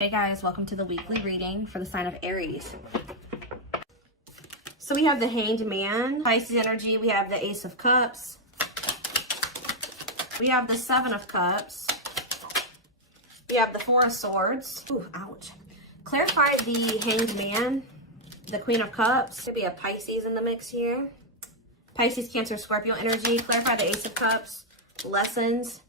Hey guys, welcome to the weekly reading for the sign of Aries. So we have the Hanged Man, Pisces energy. We have the Ace of Cups. We have the Seven of Cups. We have the Four of Swords. Ooh, ouch. Clarify the Hanged Man, the Queen of Cups. Could be a Pisces in the mix here. Pisces, Cancer, Scorpio energy. Clarify the Ace of Cups. Lessons.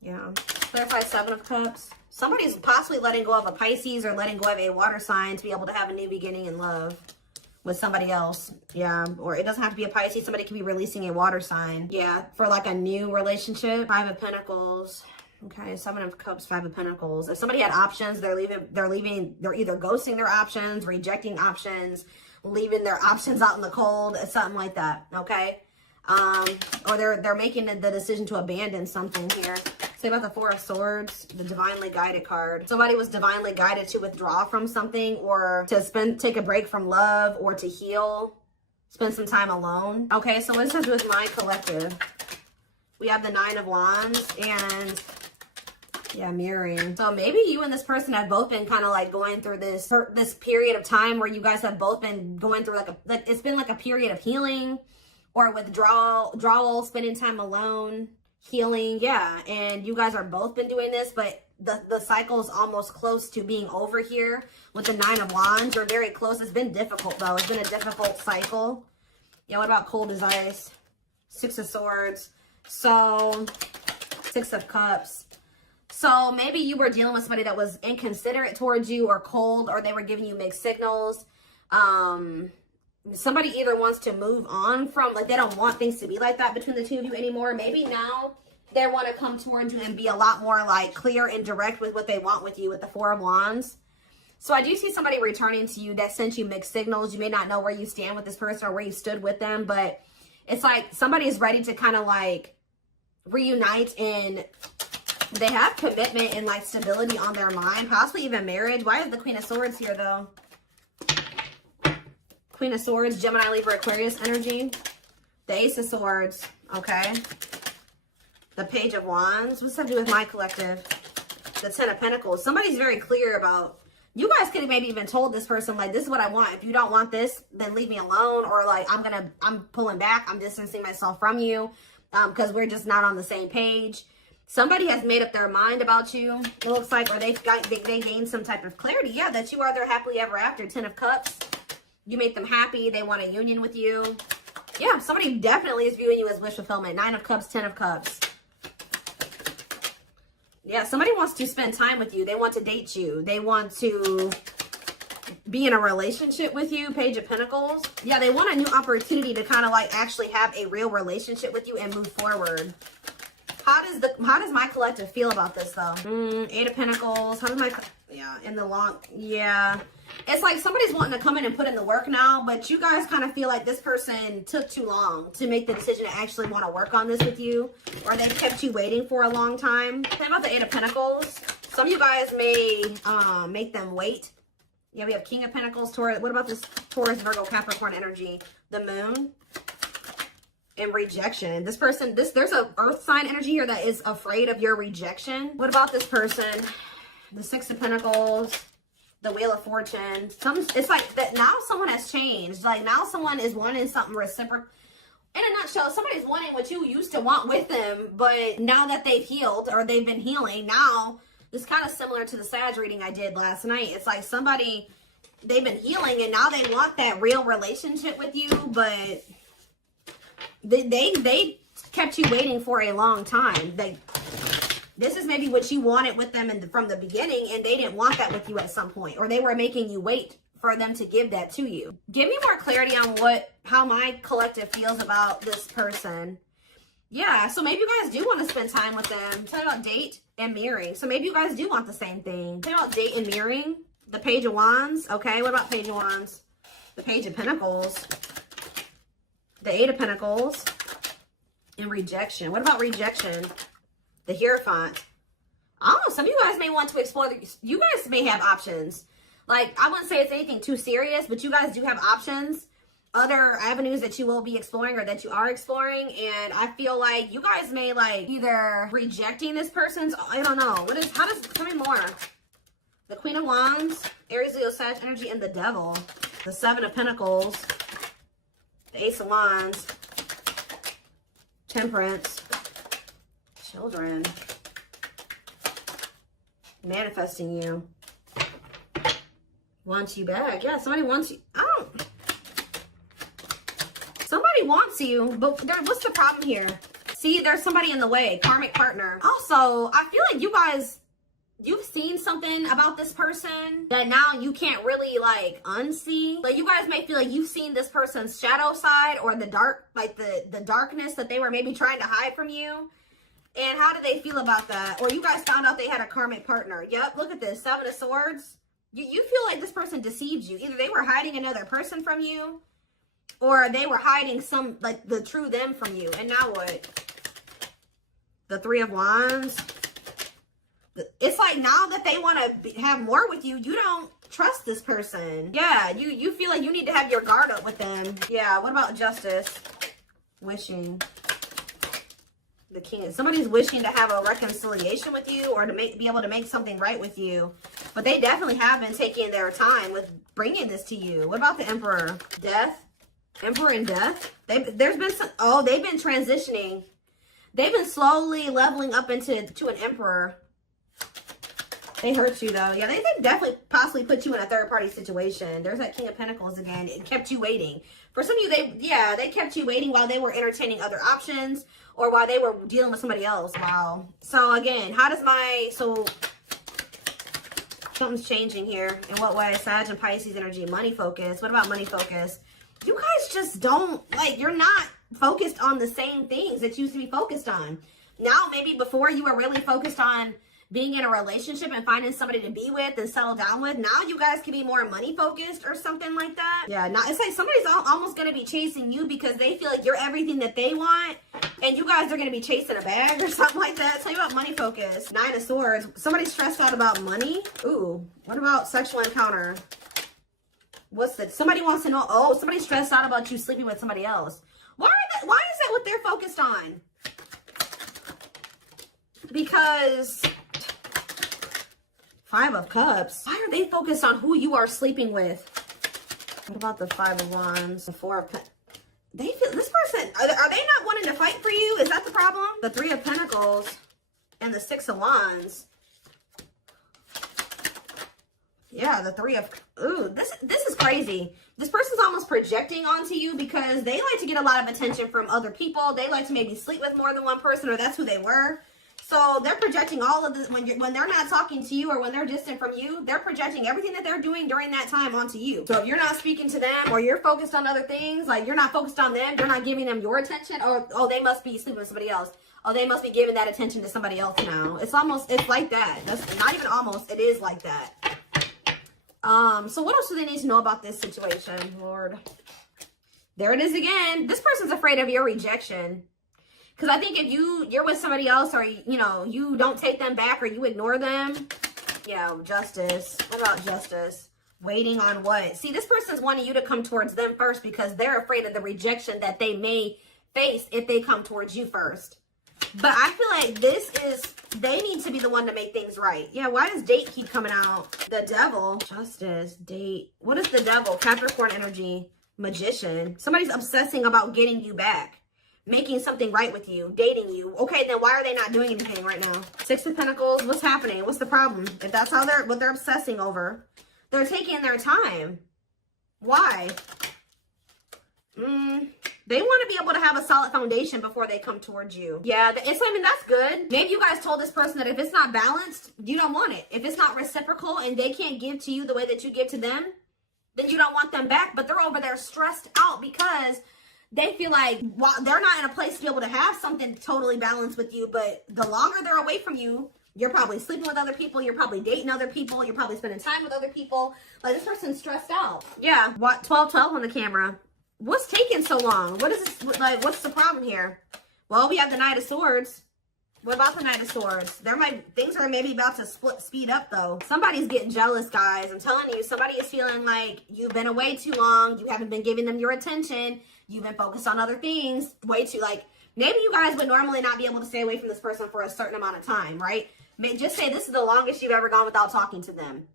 Yeah. Clarify Seven of Cups. Somebody's possibly letting go of a Pisces or letting go of a water sign to be able to have a new beginning in love with somebody else. Yeah. Or it doesn't have to be a Pisces. Somebody could be releasing a water sign. Yeah. For like a new relationship. Five of Pentacles. Okay. Seven of Cups, Five of Pentacles. If somebody had options, they're either ghosting their options, rejecting options, leaving their options out in the cold, something like that. Okay. Or they're making the decision to abandon something here. Say about the Four of Swords, the divinely guided card. Somebody was divinely guided to withdraw from something or to take a break from love or to heal, spend some time alone. Okay, so what does this have to do with my collective? We have the Nine of Wands and yeah, mirroring. So maybe you and this person have both been kind of like going through this period of time where you guys have both been going through like it's been like a period of healing or withdrawal, spending time alone, healing. Yeah, and you guys are both been doing this, but the cycle is almost close to being over here with the Nine of Wands. You're very close. It's been difficult though. It's been a difficult cycle. Yeah, what about cold as ice? Six of Swords. So Six of Cups. So maybe you were dealing with somebody that was inconsiderate towards you or cold, or they were giving you mixed signals. Somebody either wants to move on from, like, they don't want things to be like that between the two of you anymore. Maybe now they want to come towards you and be a lot more like clear and direct with what they want with you with the Four of Wands. So I do see somebody returning to you that sent you mixed signals. You may not know where you stand with this person or where you stood with them, but it's like somebody is ready to kind of like reunite, and they have commitment and like stability on their mind, possibly even marriage. Why is the Queen of Swords here though? Queen of Swords, Gemini, Libra, Aquarius energy. The Ace of Swords, okay. The Page of Wands. What's that do with my collective? The Ten of Pentacles. Somebody's very clear about, you guys could have maybe even told this person, like, this is what I want. If you don't want this, then leave me alone. Or like, I'm pulling back. I'm distancing myself from you because we're just not on the same page. Somebody has made up their mind about you, it looks like, or they gained some type of clarity. Yeah, that you are their happily ever after. Ten of Cups. You make them happy. They want a union with you. Yeah, somebody definitely is viewing you as wish fulfillment. Nine of Cups, Ten of Cups. Yeah, somebody wants to spend time with you. They want to date you. They want to be in a relationship with you. Page of Pentacles. Yeah, they want a new opportunity to kind of like actually have a real relationship with you and move forward. How does my collective feel about this though? Eight of Pentacles. How does my, yeah, in the long, yeah. It's like somebody's wanting to come in and put in the work now, but you guys kind of feel like this person took too long to make the decision to actually want to work on this with you, or they kept you waiting for a long time. Think about the Eight of Pentacles. Some of you guys may make them wait. Yeah, we have King of Pentacles, Taurus. What about this Taurus, Virgo, Capricorn energy? The Moon. And rejection. This person, there's a earth sign energy here that is afraid of your rejection. What about this person? The Six of Pentacles, the Wheel of Fortune. It's like that now someone has changed. Like now someone is wanting something reciprocal. In a nutshell, somebody's wanting what you used to want with them, but now that they've healed or they've been healing, now it's kind of similar to the Sag reading I did last night. It's like somebody, they've been healing and now they want that real relationship with you, but they kept you waiting for a long time. This is maybe what you wanted with them from the beginning, and they didn't want that with you at some point, or they were making you wait for them to give that to you. Give me more clarity on how my collective feels about this person. Yeah, so maybe you guys do want to spend time with them. Tell me about date and mirroring. So maybe you guys do want the same thing. Tell me about date and mirroring. The Page of Wands. Okay, what about Page of Wands? The Page of Pentacles. The Eight of Pentacles. And rejection. What about rejection? The Hierophant. Oh, some of you guys may want to explore. You guys may have options. Like, I wouldn't say it's anything too serious, but you guys do have options. Other avenues that you will be exploring or that you are exploring. And I feel like you guys may like either rejecting this person's, I don't know. How does, tell me more. Queen of Wands, Aries, Leo, Sag energy, and the Devil. The Seven of Pentacles, the Ace of Wands, Temperance, Children, manifesting you, wants you back. Yeah, somebody wants you. Somebody wants you, but what's the problem here? See, there's somebody in the way, karmic partner. Also, I feel like you guys, you've seen something about this person that now you can't really like unsee. Like you guys may feel like you've seen this person's shadow side or the dark, like the darkness that they were maybe trying to hide from you. And how do they feel about that? Or you guys found out they had a karmic partner. Yep, look at this, Seven of Swords. You feel like this person deceived you. Either they were hiding another person from you, or they were hiding some, like the true them from you. And now what? The Three of Wands. It's like now that they want to have more with you, you don't trust this person. Yeah, you feel like you need to have your guard up with them. Yeah, what about Justice? Wishing. The King. Somebody's wishing to have a reconciliation with you or to be able to make something right with you. But they definitely have been taking their time with bringing this to you. What about the Emperor? Death. Emperor and Death. There's been some, they've been transitioning. They've been slowly leveling up into an Emperor. They hurt you though. Yeah, they definitely possibly put you in a third party situation. There's that King of Pentacles again. It kept you waiting. For some of you, they kept you waiting while they were entertaining other options or while they were dealing with somebody else. Wow. So again, something's changing here. In what way? Sag and Pisces energy, money focus. What about money focus? You guys just don't, you're not focused on the same things that you used to be focused on. Now, maybe before you were really focused on being in a relationship and finding somebody to be with and settle down with. Now you guys can be more money focused or something like that. Yeah, now it's like somebody's almost going to be chasing you because they feel like you're everything that they want. And you guys are going to be chasing a bag or something like that. Tell you about money focus. Nine of Swords. Somebody's stressed out about money. Ooh, what about sexual encounter? Somebody wants to know, somebody's stressed out about you sleeping with somebody else. Why is that what they're focused on? Because Five of Cups. Why are they focused on who you are sleeping with? What about the Five of Wands? The Four of Pentacles. They feel this person, are they not wanting to fight for you? Is that the problem? The Three of Pentacles and the Six of Wands. Yeah, the Three of, this is crazy. This person's almost projecting onto you because they like to get a lot of attention from other people. They like to maybe sleep with more than one person, or that's who they were. So they're projecting all of this when they're not talking to you or when they're distant from you, they're projecting everything that they're doing during that time onto you. So if you're not speaking to them or you're focused on other things, like you're not focused on them, you're not giving them your attention, or they must be sleeping with somebody else. Oh, they must be giving that attention to somebody else now. It's like that. That's not even almost, it is like that. So what else do they need to know about this situation, Lord? There it is again. This person's afraid of your rejection. Because I think if you're with somebody else or, you don't take them back or you ignore them. Yeah, Justice. What about Justice? Waiting on what? See, this person's wanting you to come towards them first because they're afraid of the rejection that they may face if they come towards you first. But I feel like they need to be the one to make things right. Yeah, why does date keep coming out? The Devil. Justice. Date. What is the Devil? Capricorn energy. Magician. Somebody's obsessing about getting you back. Making something right with you, dating you. Okay, then why are they not doing anything right now? Six of Pentacles, what's happening? What's the problem? If that's what they're obsessing over, they're taking their time. Why? They want to be able to have a solid foundation before they come towards you. Yeah, that's good. Maybe you guys told this person that if it's not balanced, you don't want it. If it's not reciprocal and they can't give to you the way that you give to them, then you don't want them back. But they're over there stressed out because they feel like they're not in a place to be able to have something totally balanced with you, but the longer they're away from you, you're probably sleeping with other people, you're probably dating other people, you're probably spending time with other people. Like, this person's stressed out. Yeah, 12-12 on the camera. What's taking so long? What is this, what's the problem here? Well, we have the Knight of Swords. What about the Knight of Swords? Things are maybe about to speed up though. Somebody's getting jealous, guys. I'm telling you, somebody is feeling like you've been away too long, you haven't been giving them your attention, you've been focused on other things way too, maybe you guys would normally not be able to stay away from this person for a certain amount of time, right? Just say this is the longest you've ever gone without talking to them.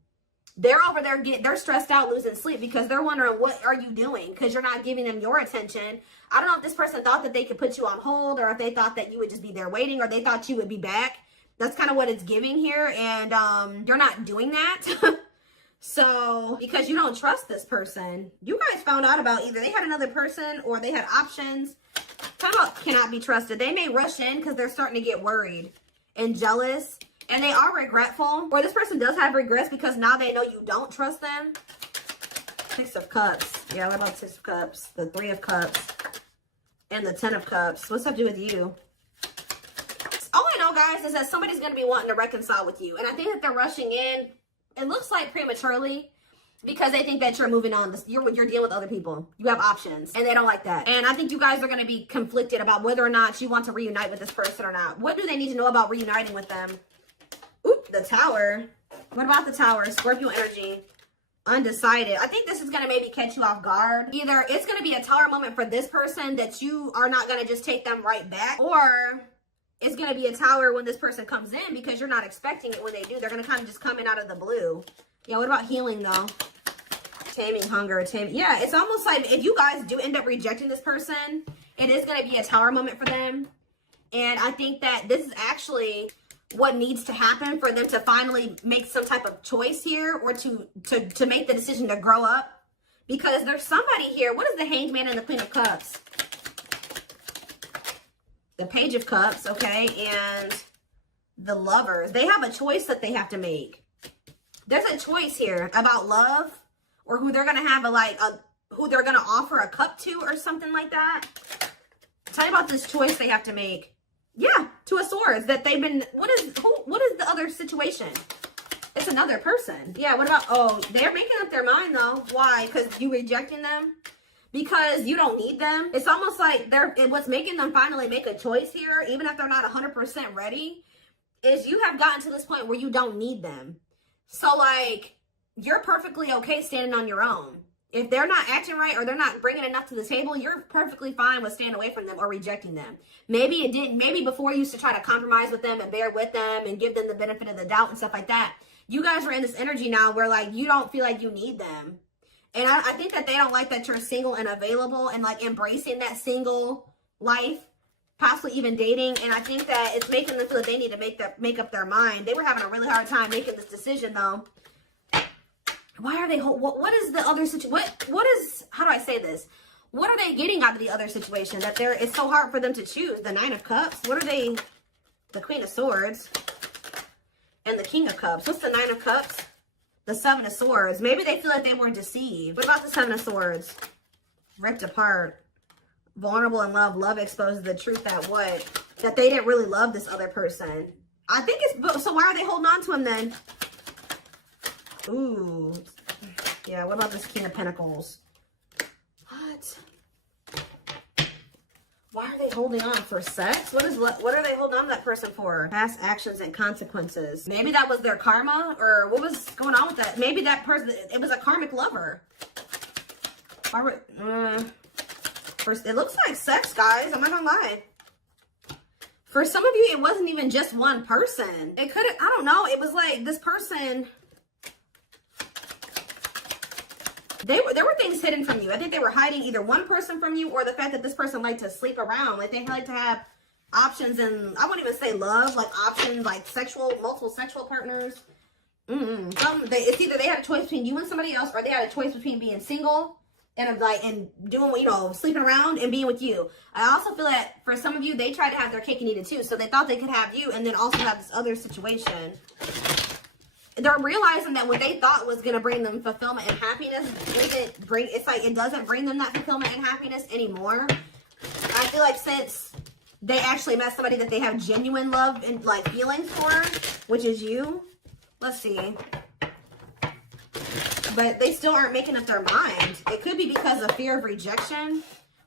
They're over there they're stressed out, losing sleep, because they're wondering, what are you doing? Because you're not giving them your attention. I don't know if this person thought that they could put you on hold, or if they thought that you would just be there waiting, or they thought you would be back. That's kind of what it's giving here. And you're not doing that. So, because you don't trust this person. You guys found out about either they had another person or they had options. Kind of cannot be trusted. They may rush in because they're starting to get worried and jealous. And they are regretful. Or this person does have regrets because now they know you don't trust them. Six of Cups. Yeah, what about Six of Cups? The Three of Cups. And the Ten of Cups. What's up to do with you? All I know, guys, is that somebody's going to be wanting to reconcile with you. And I think that they're rushing in. It looks like prematurely, because they think that you're moving on. You're dealing with other people. You have options, and they don't like that. And I think you guys are going to be conflicted about whether or not you want to reunite with this person or not. What do they need to know about reuniting with them? Oop, the Tower. What about the Tower? Scorpio energy. Undecided. I think this is going to maybe catch you off guard. Either it's going to be a Tower moment for this person that you are not going to just take them right back, or it's going to be a Tower when this person comes in, because you're not expecting it when they do. They're going to kind of just come in out of the blue. Yeah, what about healing, though? Taming hunger. Yeah, it's almost like if you guys do end up rejecting this person, it is going to be a Tower moment for them. And I think that this is actually what needs to happen for them to finally make some type of choice here, or to make the decision to grow up. Because there's somebody here. What is the Hanged Man and the Queen of Cups? The Page of Cups, okay, and the Lovers. They have a choice that they have to make. There's a choice here about love, or who they're gonna have who they're gonna offer a cup to, or something like that. Tell me about this choice they have to make. Yeah, Two of Swords. That they've been. What is the other situation? It's another person. Yeah. What about? Oh, they're making up their mind though. Why? Because you rejecting them. Because you don't need them. It's almost like what's making them finally make a choice here, even if they're not 100% ready, is you have gotten to this point where you don't need them. So, like, you're perfectly okay standing on your own. If they're not acting right, or they're not bringing enough to the table, you're perfectly fine with staying away from them or rejecting them. Maybe before you used to try to compromise with them and bear with them and give them the benefit of the doubt and stuff like that. You guys are in this energy now where, like, you don't feel like you need them. And I think that they don't like that you're single and available and, like, embracing that single life, possibly even dating. And I think that it's making them feel that they need to make up their mind. They were having a really hard time making this decision, though. Why are they, what is the other situation? What is, how do I say this? What are they getting out of the other situation that it's so hard for them to choose? The Nine of Cups. What are they, the Queen of Swords and the King of Cups. What's the Nine of Cups? The Seven of Swords. Maybe they feel like they were deceived. What about the Seven of Swords? Ripped apart. Vulnerable in love. Love exposes the truth that what? That they didn't really love this other person. I think it's, so why are they holding on to him then? Ooh. Yeah, what about this King of Pentacles? What? Why are they holding on? For sex? What are they holding on to that person for? Past actions and consequences. Maybe that was their karma, or what was going on with that? Maybe that person, it was a karmic lover. Why were, first, it looks like sex, guys. I'm not gonna lie. For some of you, it wasn't even just one person. It could have, I don't know. It was like this person, there were things hidden from you. I think they were hiding either one person from you, or the fact that this person liked to sleep around. Like, they like to have options, and I won't even say love, like options, like multiple sexual partners. It's either they had a choice between you and somebody else, or they had a choice between being single and doing, sleeping around and being with you. I also feel that for some of you, they tried to have their cake and eat it too. So they thought they could have you and then also have this other situation. They're realizing that what they thought was going to bring them fulfillment and happiness it doesn't bring them that fulfillment and happiness anymore. I feel like since they actually met somebody that they have genuine love and like feelings for, which is you. Let's see. But they still aren't making up their mind. It could be because of fear of rejection.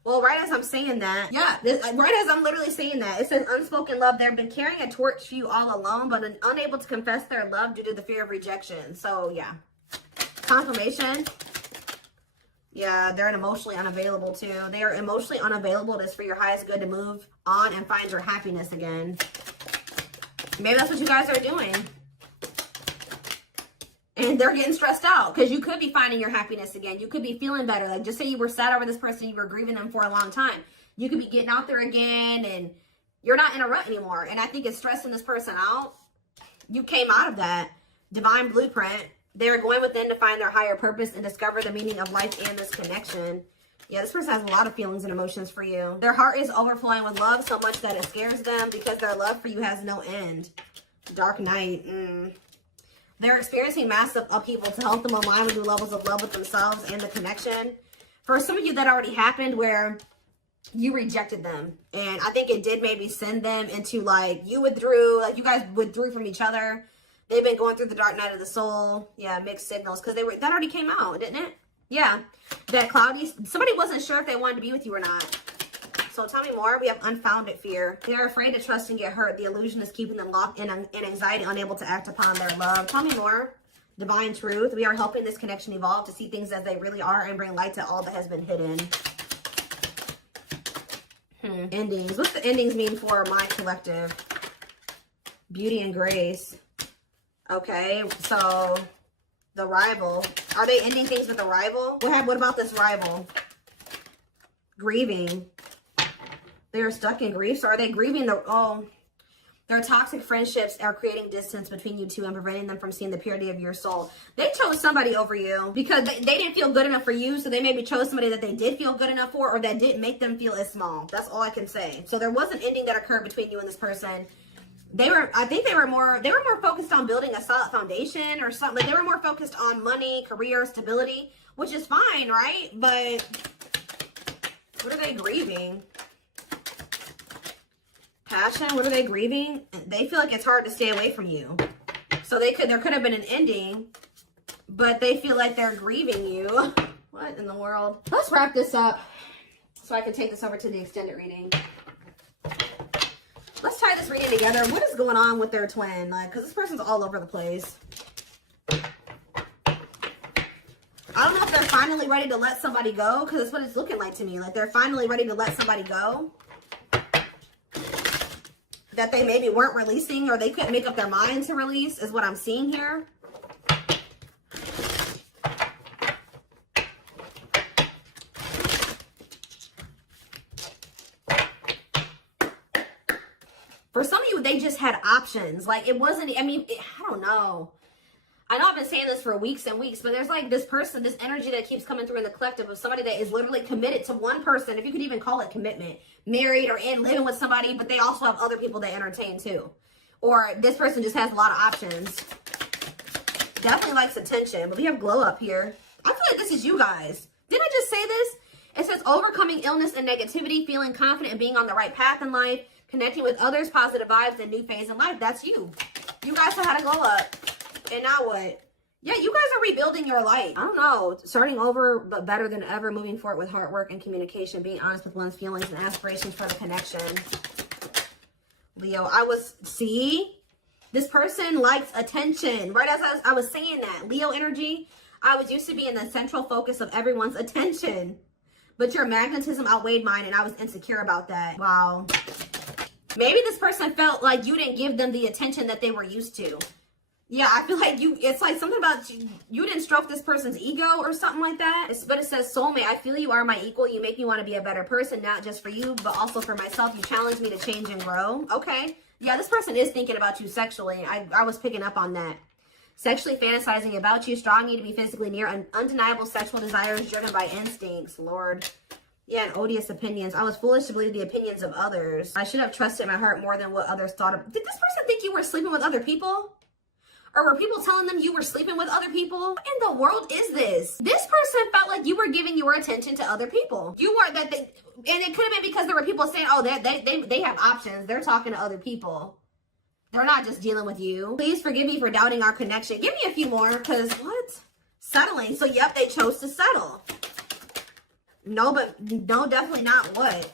Well, right as I'm saying that, yeah, right as I'm literally saying that, it says unspoken love. They've been carrying a torch for you all alone, but unable to confess their love due to the fear of rejection. So, yeah. Confirmation. Yeah, they're emotionally unavailable, too. They are emotionally unavailable. It's for your highest good to move on and find your happiness again. Maybe that's what you guys are doing. And they're getting stressed out because you could be finding your happiness again. You could be feeling better. Like, just say you were sad over this person, you were grieving them for a long time. You could be getting out there again and you're not in a rut anymore. And I think it's stressing this person out. You came out of that divine blueprint. They're going within to find their higher purpose and discover the meaning of life and this connection. Yeah, this person has a lot of feelings and emotions for you. Their heart is overflowing with love so much that it scares them because their love for you has no end. Dark Knight. They're experiencing massive upheaval to help them align with new levels of love with themselves and the connection. For some of you, that already happened where you rejected them. And I think it did maybe send them into, like, you withdrew. Like, you guys withdrew from each other. They've been going through the dark night of the soul. Yeah, mixed signals. Because that already came out, didn't it? Yeah. That cloudy. Somebody wasn't sure if they wanted to be with you or not. So tell me more. We have unfounded fear. They're afraid to trust and get hurt. The illusion is keeping them locked in anxiety, unable to act upon their love. Tell me more. Divine truth. We are helping this connection evolve to see things as they really are and bring light to all that has been hidden. Endings. What's the endings mean for my collective? Beauty and grace. Okay, so the rival. Are they ending things with a rival? What about this rival? Grieving. They're stuck in grief. So are they grieving their toxic friendships are creating distance between you two and preventing them from seeing the purity of your soul. They chose somebody over you because they didn't feel good enough for you. So they maybe chose somebody that they did feel good enough for, or that didn't make them feel as small. That's all I can say. So there was an ending that occurred between you and this person. I think they were more focused on building a solid foundation or something. Like, they were more focused on money, career, stability, which is fine, right? But what are they grieving? Passion. What are they grieving? They feel like it's hard to stay away from you. So there could have been an ending, but they feel like they're grieving you. What in the world? Let's wrap this up so I can take this over to the extended reading. Let's tie this reading together. What is going on with their twin? Like, because this person's all over the place. I don't know if they're finally ready to let somebody go, because that's what it's looking like to me. Like, they're finally ready to let somebody go that they maybe weren't releasing, or they couldn't make up their mind to release, is what I'm seeing here. For some of you, they just had options. Like, it wasn't, I don't know. I know I've been saying this for weeks and weeks, but there's like this person, this energy that keeps coming through in the collective of somebody that is literally committed to one person, if you could even call it commitment, married or in living with somebody, but they also have other people they entertain too. Or this person just has a lot of options. Definitely likes attention, but we have glow up here. I feel like this is you guys. Didn't I just say this? It says overcoming illness and negativity, feeling confident and being on the right path in life, connecting with others, positive vibes, and new phase in life. That's you. You guys have had a glow up. And now what? Yeah, you guys are rebuilding your life. I don't know. Starting over, but better than ever. Moving forward with hard work and communication. Being honest with one's feelings and aspirations for the connection. Leo, see? This person likes attention. Right as I was saying that. Leo energy. I was used to be in the central focus of everyone's attention. But your magnetism outweighed mine, and I was insecure about that. Wow. Maybe this person felt like you didn't give them the attention that they were used to. Yeah, I feel like it's like something about you didn't stroke this person's ego or something like that. But it says, soulmate, I feel you are my equal. You make me want to be a better person, not just for you, but also for myself. You challenge me to change and grow. Okay. Yeah, this person is thinking about you sexually. I was picking up on that. Sexually fantasizing about you, strong need to be physically near, undeniable sexual desires driven by instincts. Lord. Yeah, and odious opinions. I was foolish to believe the opinions of others. I should have trusted my heart more than what others thought of. Did this person think you were sleeping with other people? Or were people telling them you were sleeping with other people? What in the world is this? This person felt like you were giving your attention to other people. You weren't and it could have been because there were people saying, oh, they have options. They're talking to other people. They're not just dealing with you. Please forgive me for doubting our connection. Give me a few more, because what? Settling. So, yep, they chose to settle. No, definitely not what?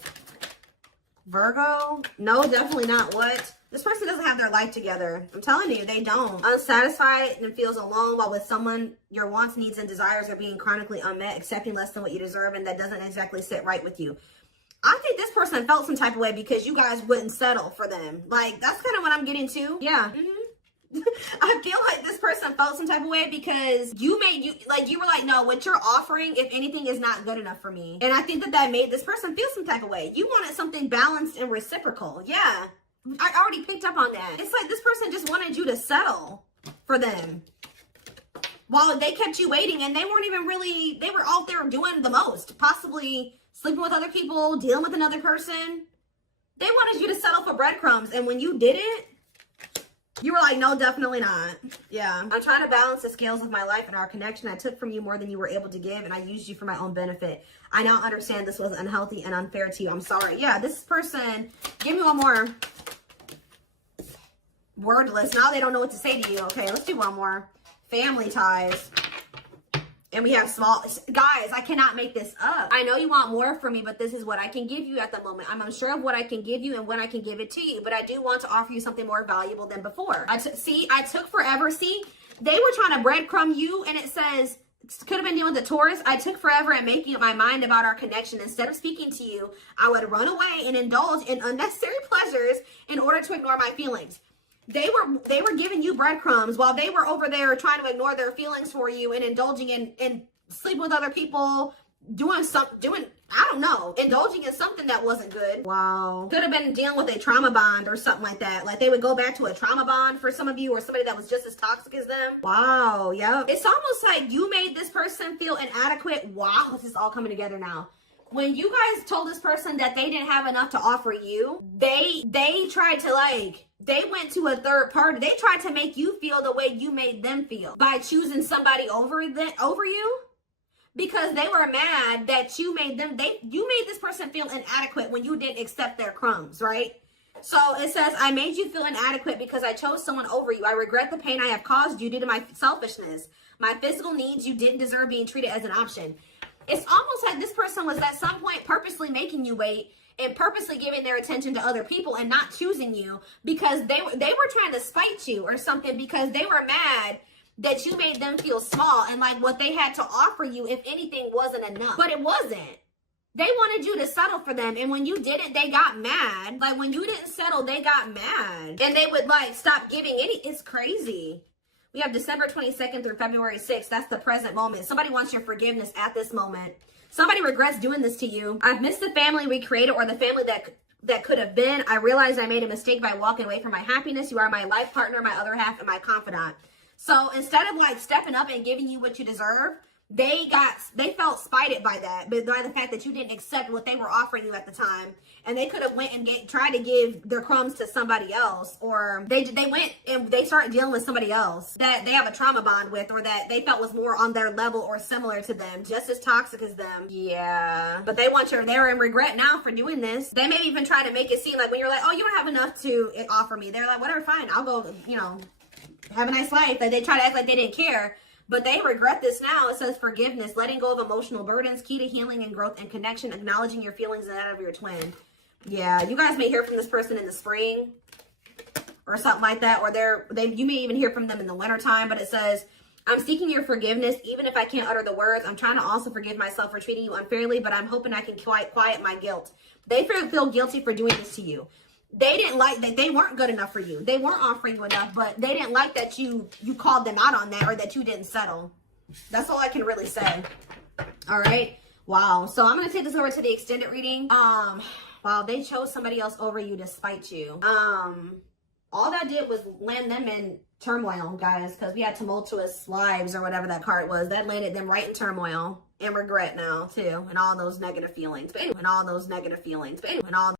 Virgo? No, definitely not what? This person doesn't have their life together. I'm telling you, they don't. Unsatisfied and feels alone while with someone your wants, needs, and desires are being chronically unmet, accepting less than what you deserve, and that doesn't exactly sit right with you. I think this person felt some type of way because you guys wouldn't settle for them. Like, that's kind of what I'm getting to. Yeah. I feel like this person felt some type of way because you were like, no, what you're offering, if anything, is not good enough for me. And I think that made this person feel some type of way. You wanted something balanced and reciprocal. Yeah, I already picked up on that. It's like this person just wanted you to settle for them while they kept you waiting, and they weren't even really, they were out there doing the most, possibly sleeping with other people, dealing with another person. They wanted you to settle for breadcrumbs, and when you didn't, you were like, no, definitely not. Yeah. I'm trying to balance the scales of my life and our connection. I took from you more than you were able to give, and I used you for my own benefit. I now understand this was unhealthy and unfair to you. I'm sorry. Yeah, this person, give me one more. Wordless. Now they don't know what to say to you. Okay, let's do one more. Family ties. And we have small, guys, I cannot make this up. I know you want more from me, but this is what I can give you at the moment. I'm unsure of what I can give you and when I can give it to you, but I do want to offer you something more valuable than before. I took forever. See, they were trying to breadcrumb you, and it says, could have been dealing with the Taurus. I took forever at making up my mind about our connection. Instead of speaking to you, I would run away and indulge in unnecessary pleasures in order to ignore my feelings. They were giving you breadcrumbs while they were over there trying to ignore their feelings for you and indulging in sleeping with other people, I don't know, indulging in something that wasn't good. Wow. Could have been dealing with a trauma bond or something like that. Like they would go back to a trauma bond for some of you, or somebody that was just as toxic as them. Wow. Yep. It's almost like you made this person feel inadequate. Wow. This is all coming together now. When you guys told this person that they didn't have enough to offer you, they tried to they went to a third party. They tried to make you feel the way you made them feel by choosing somebody over you, because they were mad that you made this person feel inadequate when you didn't accept their crumbs, right? So it says, I made you feel inadequate because I chose someone over you. I regret the pain I have caused you due to my selfishness. My physical needs, you didn't deserve being treated as an option. It's almost like this person was at some point purposely making you wait and purposely giving their attention to other people and not choosing you because they were trying to spite you or something, because they were mad that you made them feel small and like what they had to offer you, if anything, wasn't enough. But it wasn't. They wanted you to settle for them, and when you didn't, they got mad. Like when you didn't settle, they got mad, and they would stop giving any. It's crazy. We have December 22nd through February 6th. That's the present moment. Somebody wants your forgiveness at this moment. Somebody regrets doing this to you. I've missed the family we created, or the family that could have been. I realized I made a mistake by walking away from my happiness. You are my life partner, my other half, and my confidant. So instead of stepping up and giving you what you deserve, they felt spited by that, but by the fact that you didn't accept what they were offering you at the time. And they could have went and tried to give their crumbs to somebody else, or they went and they started dealing with somebody else that they have a trauma bond with, or that they felt was more on their level or similar to them, just as toxic as them. Yeah. But they're in regret now for doing this. They may even try to make it seem like when you're like, oh, you don't have enough to offer me. They're like, whatever, fine. I'll go, have a nice life. Like they try to act like they didn't care. But they regret this now. It says forgiveness, letting go of emotional burdens, key to healing and growth and connection, acknowledging your feelings and that of your twin. Yeah, you guys may hear from this person in the spring or something like that, or you may even hear from them in the wintertime. But it says, I'm seeking your forgiveness, even if I can't utter the words. I'm trying to also forgive myself for treating you unfairly, but I'm hoping I can quiet my guilt. They feel guilty for doing this to you. They didn't like that. They weren't good enough for you. They weren't offering you enough, but they didn't like that you called them out on that, or that you didn't settle. That's all I can really say. All right. Wow. So I'm going to take this over to the extended reading. Wow, they chose somebody else over you to spite you. All that did was land them in turmoil, guys, because we had tumultuous lives, or whatever that card was. That landed them right in turmoil and regret now, too, and all those negative feelings. But anyway,